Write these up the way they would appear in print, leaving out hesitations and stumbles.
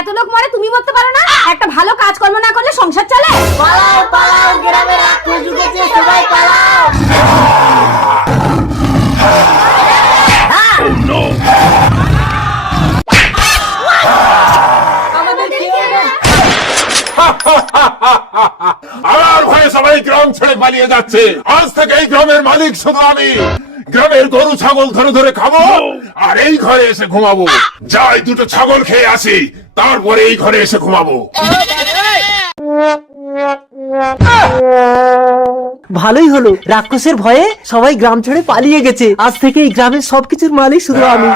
এত লোক মরে তুমি মরতে পারো না? একটা ভালো কাজকর্ম না করলে সংসার চলে? পালাও পালাও, গ্রামে রাক্ষস ঢুকেছে, সবাই পালাও। আমার ভয়ে সবাই গ্রাম ছেড়ে পালিয়ে যাচ্ছে। আজ থেকে এই গ্রামের মালিক শুধু আমি। গ্রামের গরু ছাগল ধরে ধরে খাবো আর এই ঘরে এসে ঘুমাবো। যাই দুটো ছাগল খেয়ে আসি, তারপরে এই ঘরে এসে ঘুমাবো। ভালোই হলো, রাক্ষসের ভয়ে সবাই গ্রাম ছেড়ে পালিয়ে গেছে। আজ থেকে এই গ্রামের সবকিছুর মালিক শুধু আমি।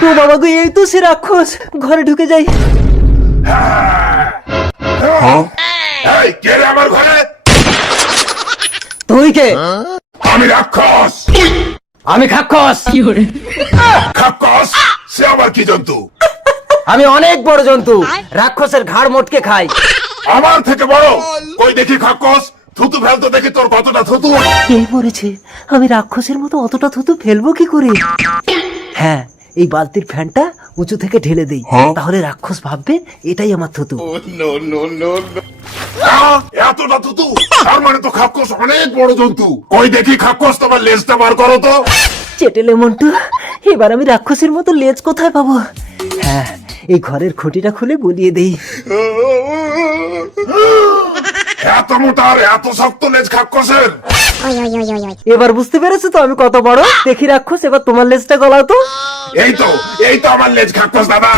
তো বাবা গো, এই তো সে রাক্ষস। ঘরে ঢুকে যাই। এই কে রে আমার ঘরে? তুই কে? আমি রাক্ষস। আমি খাক্ষস। খাক্কস সে আবার কি জন্তু? আমি অনেক বড় জন্তু, রাক্ষসের ঘাড় মোটকে খাই। আমার থেকে বড়? কই দেখি খাক্কস, থুতু ফেলতো দেখি তোর কতটা থুতু। এই পড়েছে, আমি রাক্ষসের মতো অতটা থুতু ফেলবো কি করে? হ্যাঁ, এই বালতির ফ্যানটা উঁচু থেকে ঢেলে দেই, তাহলে রাক্ষস ভাববে এটাই আমার থুতু। এতটা থুতু? তার মানে তো খাক্কস অনেক বড় জন্তু। কই দেখি খাক্কস, তোমার লেজটা বার করো তো। চেটেলে মন্টু, এবার আমি রাক্ষসের মতো লেজ কোথায় পাবো? হ্যাঁ, এই ঘরের খুঁটিটা খুলে গলিয়ে দেই। এত মোটা আর এত শক্ত লেজ খাক্কসের। এবার বুঝতে পেরেছো তো আমি কত বড়? দেখি রাক্ষস, এবার তোমার লেজটা গলাও তো। এই তো আমার লেজ খাক্কস দাদা।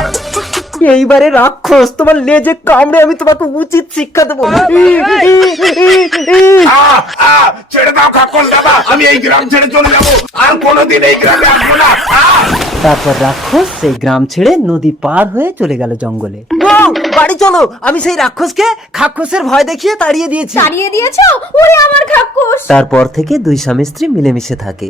এইবারে রাক্ষস, তোমার লেজে কামড়ে আমি তোমাকে উচিত শিক্ষা দেবো। ছেড়ে দাও খাক্কস দাদা, আমি এই গ্রাম ছেড়ে চলে যাবো, আর কোনোদিন এই গ্রামে আসবো না। তারপর রাক্ষস সেই গ্রাম ছেড়ে নদী পার হয়ে চলে গেল জঙ্গলে। বাড়ি চলো, আমি সেই রাক্ষসকে খাক্ষসের ভয় দেখিয়ে তাড়িয়ে দিয়েছি। তাড়িয়ে দিয়েছো? ওরে আমার খাক্কুস। তারপর থেকে দুই স্বামী স্ত্রী মিলেমিশে থাকে।